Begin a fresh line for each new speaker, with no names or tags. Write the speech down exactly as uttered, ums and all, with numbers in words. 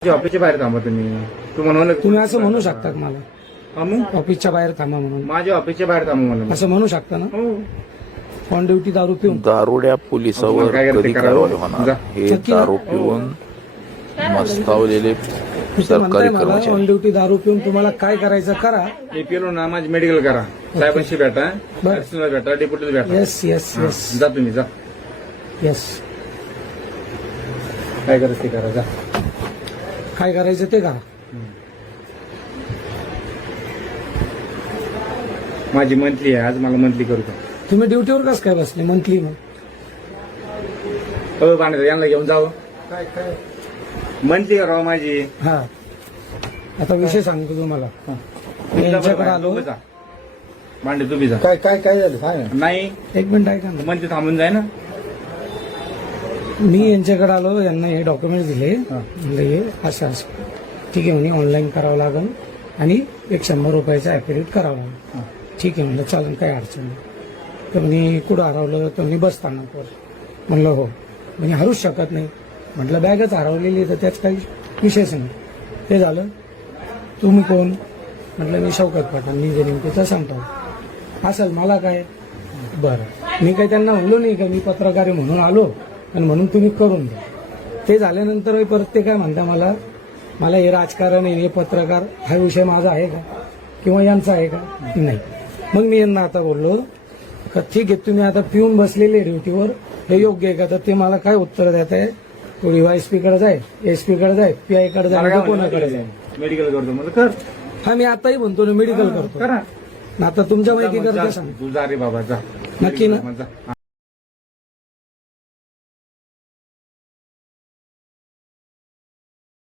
ऑफिसच्या बाहेर थांबा तुम्ही. तू म्हणून
तुम्ही असं म्हणू शकता का मला
हा मग?
ऑफिसच्या बाहेर थांबा म्हणून?
माझ्या ऑफिसच्या बाहेर थांबा मला.
असं म्हणू शकता ना?
हो.
ऑन ड्युटी दारू पिऊन?
दारुड्या पोलिसावर
काय करते
कधी
करा.
कारवाई होणार?
जा.
हे
नक्की ना?
दारू पिऊन मस्तावलेले
तुम्ही
सरकारी
म्हणताय मला
कर्मचारी
ऑन ड्युटी दारू पिऊन तुम्हाला काय करायचं करा.
मी पेलो ना माझी मेडिकल करा. साहेबांशी भेटा,
बरं.
अर्चनाला भेटा, डेप्युटीला भेटा.
येस येस
हा,
येस
जा तुम्ही जा.
येस.
काय करायचं ते करा जा.
काय करायचं ते करा.
माझी मंथली आहे आज, मला मंथली करू का?
तुम्ही ड्युटीवर कसं काय बसले मंथली? मग
हो बांधतो यांना घेऊन जावं.
काय काय
मंथली करावं माझी.
हा आता विषय सांगतो तुम्हाला. मी यांच्याकडे आलो.
तुम्ही जा. भांडे तुम्ही जा.
काय काय काय झालं सांग ना.
नाही
एक मिनिट ऐका ना.
मंथली थांबून जाय ना.
मी यांच्याकडे आलो, यांना हे डॉक्युमेंट दिले. म्हणजे हे असं असं ठीक आहे म्हणे, ऑनलाईन करावं लागेल आणि एक शंभर रुपयाचा ऍफिडेविट करावं लागेल. ठीक आहे म्हणलं, चालेल काही अडचण नाही. तर म्हणे कुठं हरवलं? तर म्हणे बस स्थानकवर. म्हणलं हो. म्हणजे हरूच शकत नाही. म्हटलं बॅगच हरवलेली, तर त्याच काही विशेष नाही. ते झालं. तुम्ही कोण? म्हटलं मी शौकत पठाण, मी जे नेमकेचं सांगतो. असेल मला काय. बरं, मी काही त्यांना म्हणलो नाही का मी पत्रकार आहे म्हणून आलो आणि म्हणून तुम्ही करून द्या. ते झाल्यानंतर परत ते काय म्हणता मला मला हे राजकारण आहे, हे पत्रकार हा विषय माझा आहे का किंवा यांचा आहे का? नाही. मग मी यांना आता बोललो का ठीक आहे, तुम्ही आता पिऊन बसलेले ड्युटीवर, हे योग्य आहे का? तर ते मला काय उत्तर देत आहे, तो डीवायएसपी कडे जाय, एसपी कडे जाय, पीआय कडे जाय, कोणाकडे जाय.
मेडिकल करतो मला कर.
हा मी आताही म्हणतो ना मेडिकल करतो.
करा.
आता तुमच्या माहिती
जा,
करता
जा.
सांग.
तू जा रे बाबा जा.
नक्की ना?
जा.